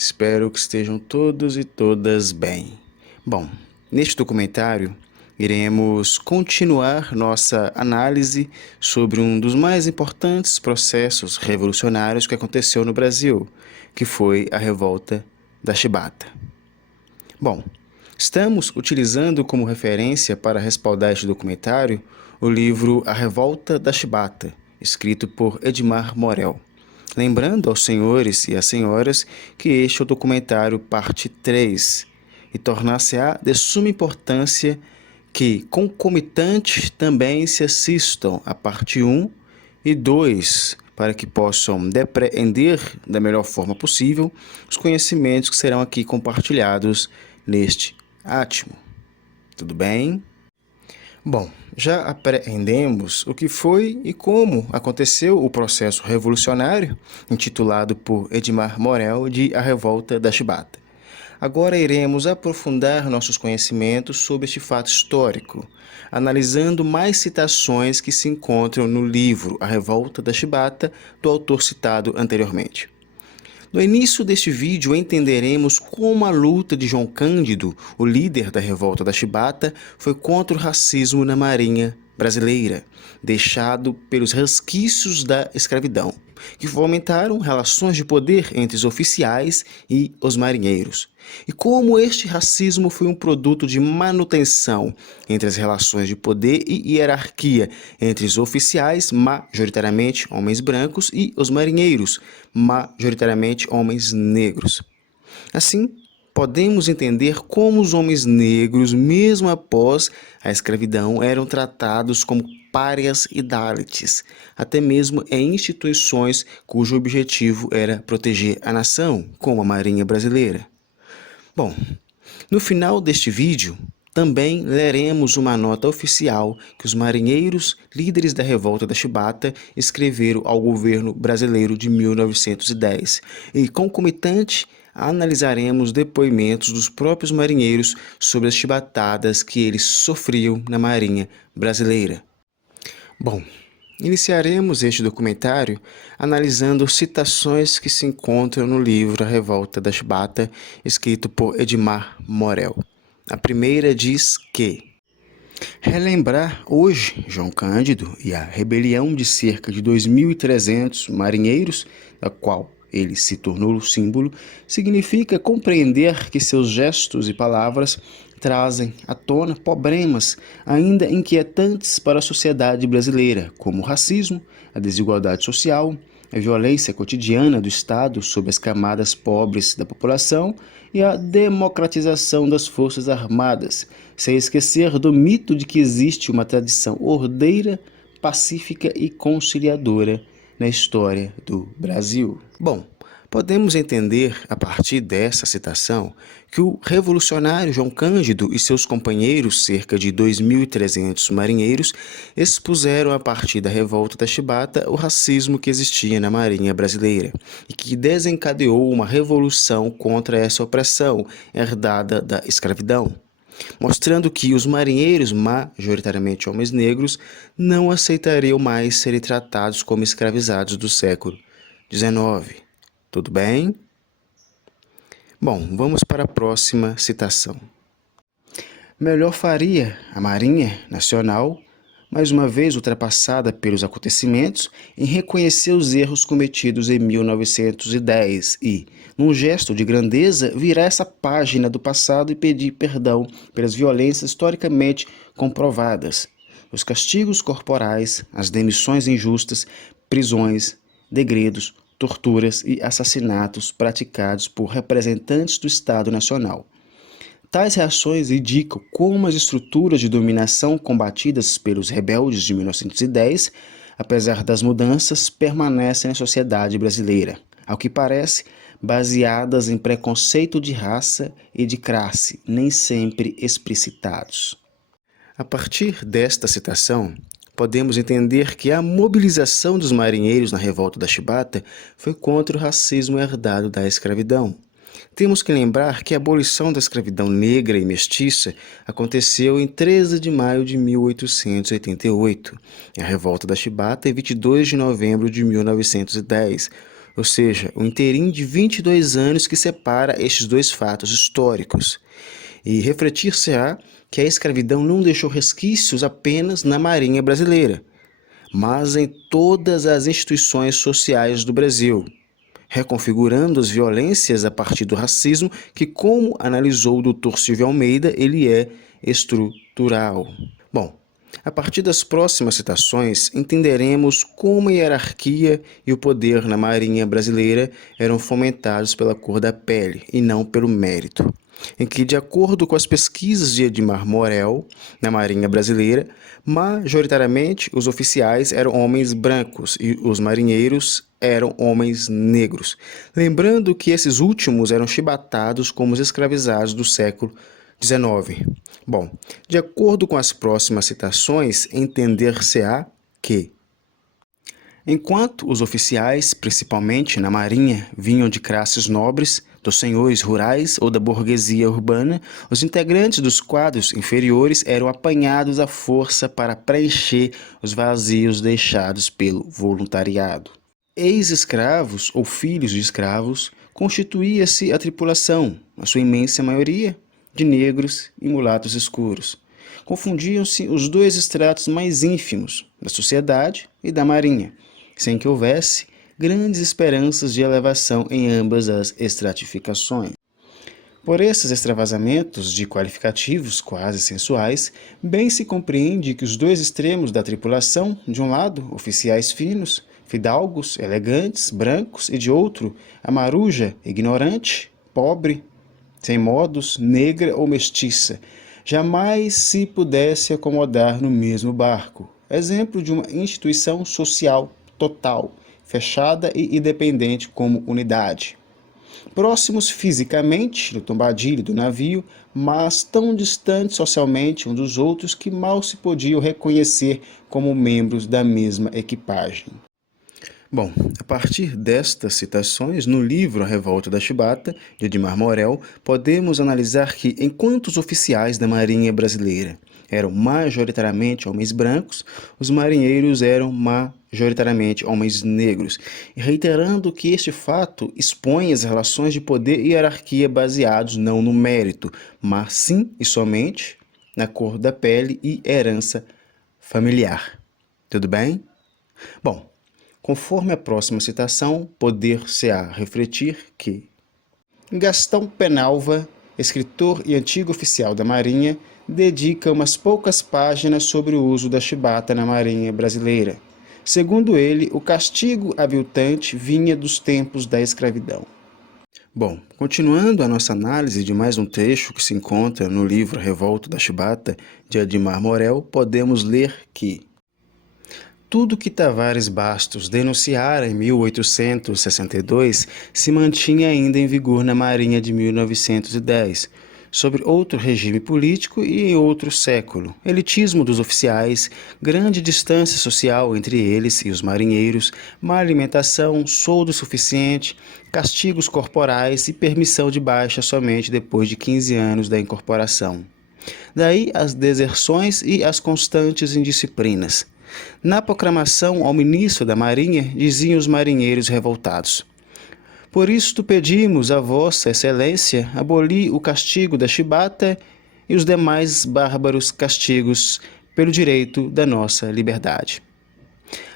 Espero que estejam todos e todas bem. Bom, neste documentário iremos continuar nossa análise sobre um dos mais importantes processos revolucionários que aconteceu no Brasil, que foi a Revolta da Chibata. Bom, estamos utilizando como referência para respaldar este documentário o livro A Revolta da Chibata, escrito por Edmar Morel. Lembrando aos senhores e às senhoras que este é o documentário parte 3 e tornar-se-á de suma importância que concomitantes também se assistam a parte 1 e 2 para que possam depreender da melhor forma possível os conhecimentos que serão aqui compartilhados neste átimo. Tudo bem? Bom, já apreendemos o que foi e como aconteceu o processo revolucionário, intitulado por Edmar Morel de A Revolta da Chibata. Agora iremos aprofundar nossos conhecimentos sobre este fato histórico, analisando mais citações que se encontram no livro A Revolta da Chibata, do autor citado anteriormente. No início deste vídeo entenderemos como a luta de João Cândido, o líder da Revolta da Chibata, foi contra o racismo na Marinha brasileira, deixado pelos resquícios da escravidão, que fomentaram relações de poder entre os oficiais e os marinheiros. E como este racismo foi um produto de manutenção entre as relações de poder e hierarquia entre os oficiais, majoritariamente homens brancos, e os marinheiros, majoritariamente homens negros. Assim, podemos entender como os homens negros, mesmo após a escravidão, eram tratados como párias e dalits, até mesmo em instituições cujo objetivo era proteger a nação, como a Marinha Brasileira. Bom, no final deste vídeo, também leremos uma nota oficial que os marinheiros, líderes da Revolta da Chibata, escreveram ao governo brasileiro de 1910 e, concomitante, analisaremos depoimentos dos próprios marinheiros sobre as chibatadas que eles sofriam na Marinha Brasileira. Bom, iniciaremos este documentário analisando citações que se encontram no livro A Revolta da Chibata, escrito por Edmar Morel. A primeira diz que relembrar hoje João Cândido e a rebelião de cerca de 2.300 marinheiros, da qual ele se tornou o símbolo, significa compreender que seus gestos e palavras trazem à tona problemas ainda inquietantes para a sociedade brasileira, como o racismo, a desigualdade social, a violência cotidiana do Estado sobre as camadas pobres da população e a democratização das Forças Armadas, sem esquecer do mito de que existe uma tradição ordeira, pacífica e conciliadora na história do Brasil. Bom, podemos entender, a partir dessa citação, que o revolucionário João Cândido e seus companheiros, cerca de 2.300 marinheiros, expuseram a partir da Revolta da Chibata o racismo que existia na Marinha Brasileira e que desencadeou uma revolução contra essa opressão herdada da escravidão, mostrando que os marinheiros, majoritariamente homens negros, não aceitariam mais serem tratados como escravizados do século XIX. Tudo bem? Bom, vamos para a próxima citação. Melhor faria a Marinha Nacional, mais uma vez ultrapassada pelos acontecimentos, em reconhecer os erros cometidos em 1910 e, num gesto de grandeza, virar essa página do passado e pedir perdão pelas violências historicamente comprovadas, os castigos corporais, as demissões injustas, prisões, degredos, torturas e assassinatos praticados por representantes do Estado Nacional. Tais reações indicam como as estruturas de dominação combatidas pelos rebeldes de 1910, apesar das mudanças, permanecem na sociedade brasileira, ao que parece, baseadas em preconceito de raça e de classe, nem sempre explicitados. A partir desta citação, podemos entender que a mobilização dos marinheiros na Revolta da Chibata foi contra o racismo herdado da escravidão. Temos que lembrar que a abolição da escravidão negra e mestiça aconteceu em 13 de maio de 1888, e a Revolta da Chibata em 22 de novembro de 1910, ou seja, o interim de 22 anos que separa estes dois fatos históricos. E refletir-se-á que a escravidão não deixou resquícios apenas na Marinha brasileira, mas em todas as instituições sociais do Brasil, reconfigurando as violências a partir do racismo que, como analisou o Dr. Silvio Almeida, ele é estrutural. Bom, a partir das próximas citações, entenderemos como a hierarquia e o poder na Marinha brasileira eram fomentados pela cor da pele e não pelo mérito. Em que, de acordo com as pesquisas de Edmar Morel, na Marinha brasileira, majoritariamente os oficiais eram homens brancos e os marinheiros eram homens negros. Lembrando que esses últimos eram chibatados como os escravizados do século XIX. Bom, de acordo com as próximas citações, entender-se-á que enquanto os oficiais, principalmente na Marinha, vinham de classes nobres, dos senhores rurais ou da burguesia urbana, os integrantes dos quadros inferiores eram apanhados à força para preencher os vazios deixados pelo voluntariado. Ex-escravos ou filhos de escravos, constituía-se a tripulação, a sua imensa maioria, de negros e mulatos escuros. Confundiam-se os dois estratos mais ínfimos, da sociedade e da marinha, sem que houvesse grandes esperanças de elevação em ambas as estratificações. Por esses extravasamentos de qualificativos quase sensuais, bem se compreende que os dois extremos da tripulação, de um lado, oficiais finos, fidalgos, elegantes, brancos, e de outro, a maruja, ignorante, pobre, sem modos, negra ou mestiça, jamais se pudesse acomodar no mesmo barco. Exemplo de uma instituição social total, fechada e independente como unidade. Próximos fisicamente do tombadilho do navio, mas tão distantes socialmente uns dos outros que mal se podiam reconhecer como membros da mesma equipagem. Bom, a partir destas citações, no livro A Revolta da Chibata, de Edmar Morel, podemos analisar que, enquanto os oficiais da Marinha Brasileira eram majoritariamente homens brancos, os marinheiros eram majoritariamente homens negros, e reiterando que este fato expõe as relações de poder e hierarquia baseados não no mérito, mas sim e somente na cor da pele e herança familiar. Tudo bem? Bom, conforme a próxima citação, poder-se-á refletir que Gastão Penalva, escritor e antigo oficial da Marinha, dedica umas poucas páginas sobre o uso da chibata na Marinha brasileira. Segundo ele, o castigo aviltante vinha dos tempos da escravidão. Bom, continuando a nossa análise de mais um trecho que se encontra no livro A Revolta da Chibata, de Edmar Morel, podemos ler que tudo que Tavares Bastos denunciara em 1862 se mantinha ainda em vigor na Marinha de 1910, sobre outro regime político e em outro século. Elitismo dos oficiais, grande distância social entre eles e os marinheiros, má alimentação, soldo suficiente, castigos corporais e permissão de baixa somente depois de 15 anos da incorporação. Daí as deserções e as constantes indisciplinas. Na proclamação ao ministro da Marinha, diziam os marinheiros revoltados: por isto pedimos a Vossa Excelência abolir o castigo da chibata e os demais bárbaros castigos pelo direito da nossa liberdade,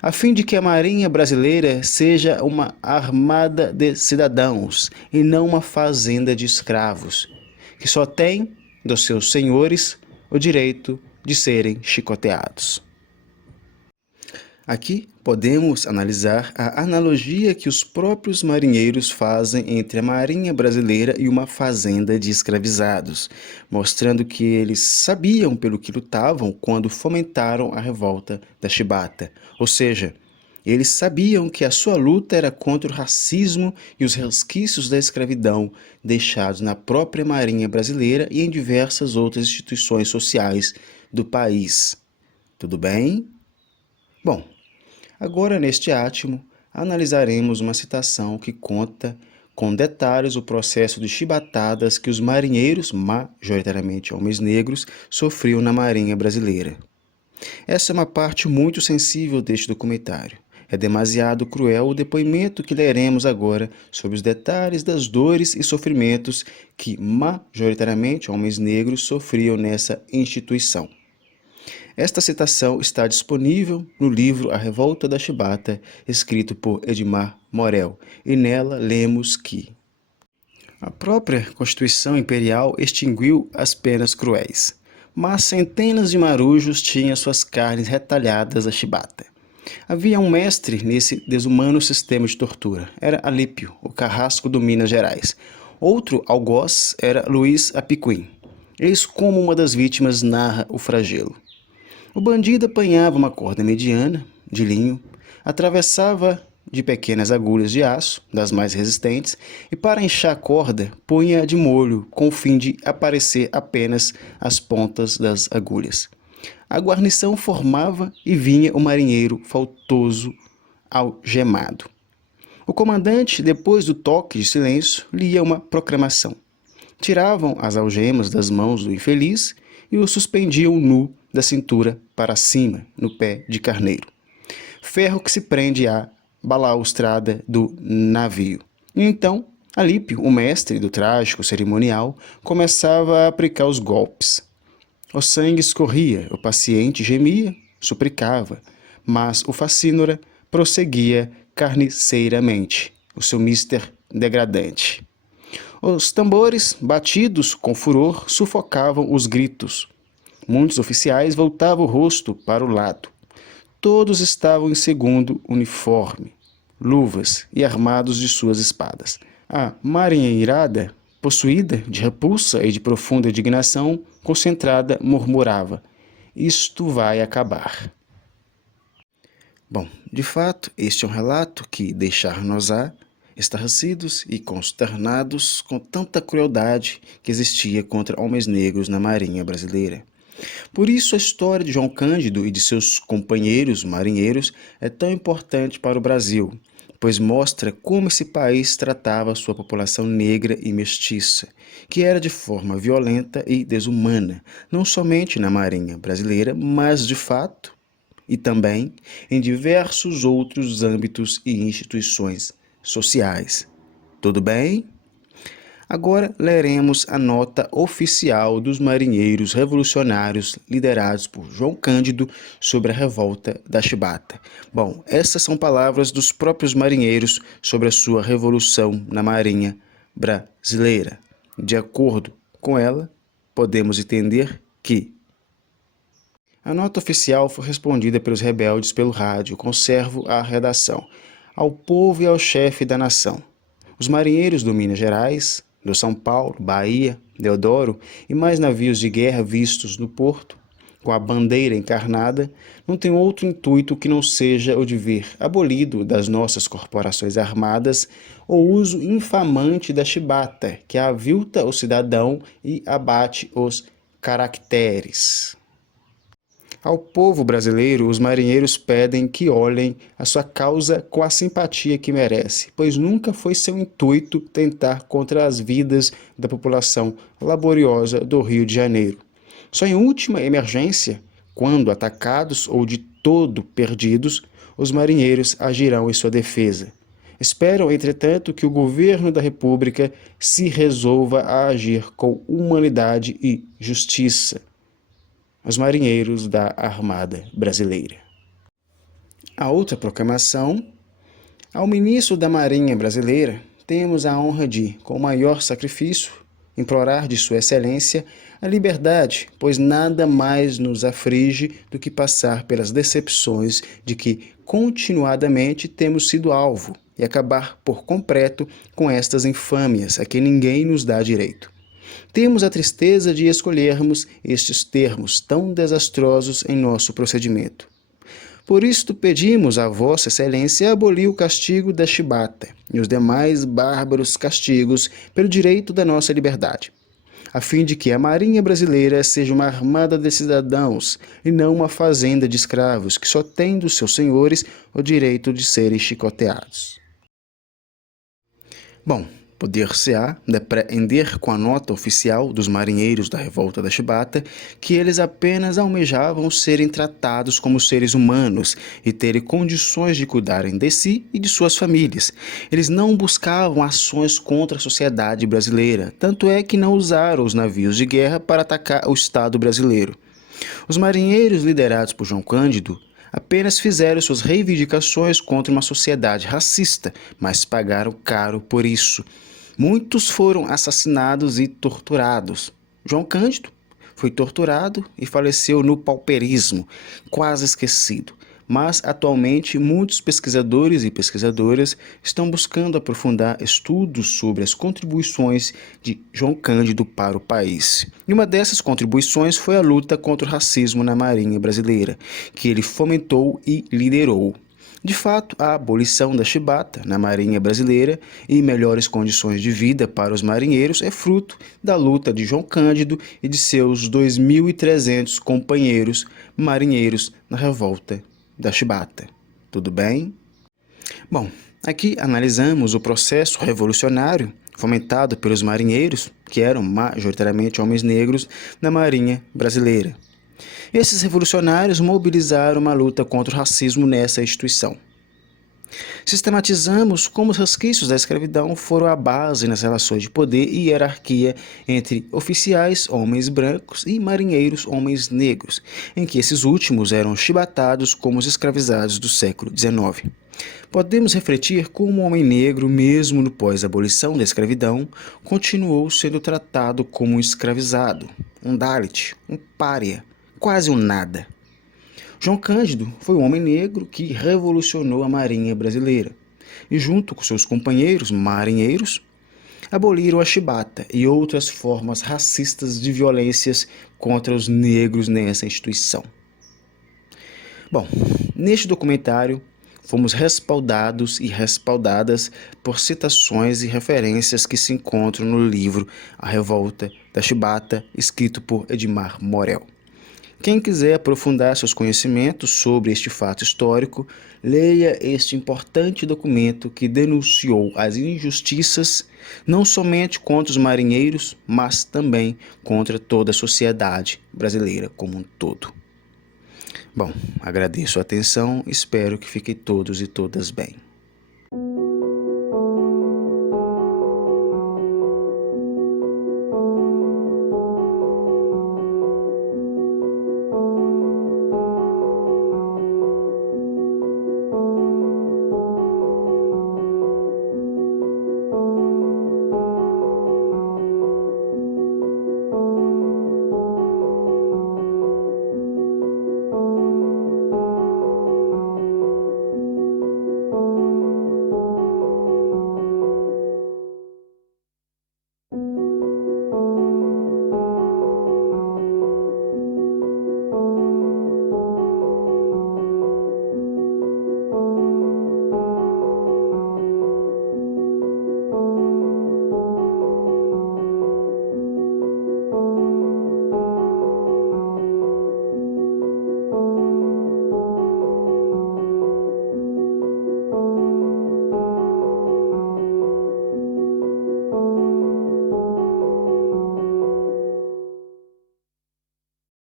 a fim de que a Marinha brasileira seja uma armada de cidadãos e não uma fazenda de escravos, que só tem dos seus senhores o direito de serem chicoteados. Aqui podemos analisar a analogia que os próprios marinheiros fazem entre a Marinha brasileira e uma fazenda de escravizados, mostrando que eles sabiam pelo que lutavam quando fomentaram a revolta da chibata, ou seja, eles sabiam que a sua luta era contra o racismo e os resquícios da escravidão deixados na própria Marinha brasileira e em diversas outras instituições sociais do país. Tudo bem? Bom, agora neste átimo, analisaremos uma citação que conta com detalhes o processo de chibatadas que os marinheiros, majoritariamente homens negros, sofriam na Marinha brasileira. Essa é uma parte muito sensível deste documentário. É demasiado cruel o depoimento que leremos agora sobre os detalhes das dores e sofrimentos que, majoritariamente, homens negros sofriam nessa instituição. Esta citação está disponível no livro A Revolta da Chibata, escrito por Edmar Morel, e nela lemos que a própria Constituição Imperial extinguiu as penas cruéis, mas centenas de marujos tinham suas carnes retalhadas à chibata. Havia um mestre nesse desumano sistema de tortura. Era Alípio, o carrasco do Minas Gerais. Outro algoz era Luiz Apicuim. Eis como uma das vítimas narra o flagelo. O bandido apanhava uma corda mediana, de linho, atravessava de pequenas agulhas de aço, das mais resistentes, e para inchar a corda, punha de molho, com o fim de aparecer apenas as pontas das agulhas. A guarnição formava e vinha o marinheiro faltoso algemado. O comandante, depois do toque de silêncio, lia uma proclamação. Tiravam as algemas das mãos do infeliz e o suspendiam nu da cintura para cima, no pé de carneiro. Ferro que se prende à balaustrada do navio. E então, Alípio, o mestre do trágico cerimonial, começava a aplicar os golpes. O sangue escorria, o paciente gemia, suplicava, mas o facínora prosseguia carniceiramente, o seu mister degradante. Os tambores, batidos com furor, sufocavam os gritos. Muitos oficiais voltavam o rosto para o lado. Todos estavam em segundo uniforme, luvas e armados de suas espadas. A marinheirada, possuída de repulsa e de profunda indignação, concentrada, murmurava: isto vai acabar. Bom, de fato, este é um relato que deixar-nos-á estarrecidos e consternados com tanta crueldade que existia contra homens negros na Marinha brasileira. Por isso a história de João Cândido e de seus companheiros marinheiros é tão importante para o Brasil, pois mostra como esse país tratava sua população negra e mestiça, que era de forma violenta e desumana, não somente na Marinha brasileira, mas de fato e também em diversos outros âmbitos e instituições sociais. Tudo bem? Agora leremos a nota oficial dos marinheiros revolucionários liderados por João Cândido sobre a revolta da Chibata. Bom, essas são palavras dos próprios marinheiros sobre a sua revolução na Marinha brasileira. De acordo com ela, podemos entender que a nota oficial foi respondida pelos rebeldes pelo rádio. Conservo a redação. Ao povo e ao chefe da nação. Os marinheiros do Minas Gerais, do São Paulo, Bahia, Deodoro e mais navios de guerra vistos no porto, com a bandeira encarnada, não tem outro intuito que não seja o de ver abolido das nossas corporações armadas o uso infamante da chibata, que avilta o cidadão e abate os caracteres. Ao povo brasileiro, os marinheiros pedem que olhem a sua causa com a simpatia que merece, pois nunca foi seu intuito tentar contra as vidas da população laboriosa do Rio de Janeiro. Só em última emergência, quando atacados ou de todo perdidos, os marinheiros agirão em sua defesa. Esperam, entretanto, que o governo da República se resolva a agir com humanidade e justiça. Os marinheiros da Armada Brasileira. A outra proclamação: ao ministro da Marinha Brasileira, temos a honra de, com o maior sacrifício, implorar de Sua Excelência a liberdade, pois nada mais nos aflige do que passar pelas decepções de que continuadamente temos sido alvo e acabar por completo com estas infâmias a que ninguém nos dá direito. Temos a tristeza de escolhermos estes termos tão desastrosos em nosso procedimento. Por isto pedimos a Vossa Excelência abolir o castigo da chibata e os demais bárbaros castigos pelo direito da nossa liberdade, a fim de que a Marinha Brasileira seja uma armada de cidadãos e não uma fazenda de escravos que só tem dos seus senhores o direito de serem chicoteados. Bom, Poder-se-á depreender com a nota oficial dos marinheiros da revolta da Chibata que eles apenas almejavam serem tratados como seres humanos e terem condições de cuidarem de si e de suas famílias. Eles não buscavam ações contra a sociedade brasileira, tanto é que não usaram os navios de guerra para atacar o Estado brasileiro. Os marinheiros liderados por João Cândido apenas fizeram suas reivindicações contra uma sociedade racista, mas pagaram caro por isso. Muitos foram assassinados e torturados. João Cândido foi torturado e faleceu no pauperismo, quase esquecido. Mas, atualmente, muitos pesquisadores e pesquisadoras estão buscando aprofundar estudos sobre as contribuições de João Cândido para o país. E uma dessas contribuições foi a luta contra o racismo na Marinha Brasileira, que ele fomentou e liderou. De fato, a abolição da chibata na Marinha Brasileira e melhores condições de vida para os marinheiros é fruto da luta de João Cândido e de seus 2.300 companheiros marinheiros na revolta da chibata. Tudo bem? Bom, aqui analisamos o processo revolucionário fomentado pelos marinheiros, que eram majoritariamente homens negros, na Marinha Brasileira. Esses revolucionários mobilizaram uma luta contra o racismo nessa instituição. Sistematizamos como os resquícios da escravidão foram a base nas relações de poder e hierarquia entre oficiais, homens brancos, e marinheiros, homens negros, em que esses últimos eram chibatados como os escravizados do século XIX. Podemos refletir como o homem negro, mesmo no pós-abolição da escravidão, continuou sendo tratado como um escravizado, um Dalit, um pária, quase um nada. João Cândido foi um homem negro que revolucionou a Marinha Brasileira e, junto com seus companheiros marinheiros, aboliram a chibata e outras formas racistas de violências contra os negros nessa instituição. Bom, neste documentário, fomos respaldados e respaldadas por citações e referências que se encontram no livro A Revolta da Chibata, escrito por Edmar Morel. Quem quiser aprofundar seus conhecimentos sobre este fato histórico, leia este importante documento que denunciou as injustiças não somente contra os marinheiros, mas também contra toda a sociedade brasileira como um todo. Bom, agradeço a atenção, espero que fiquem todos e todas bem.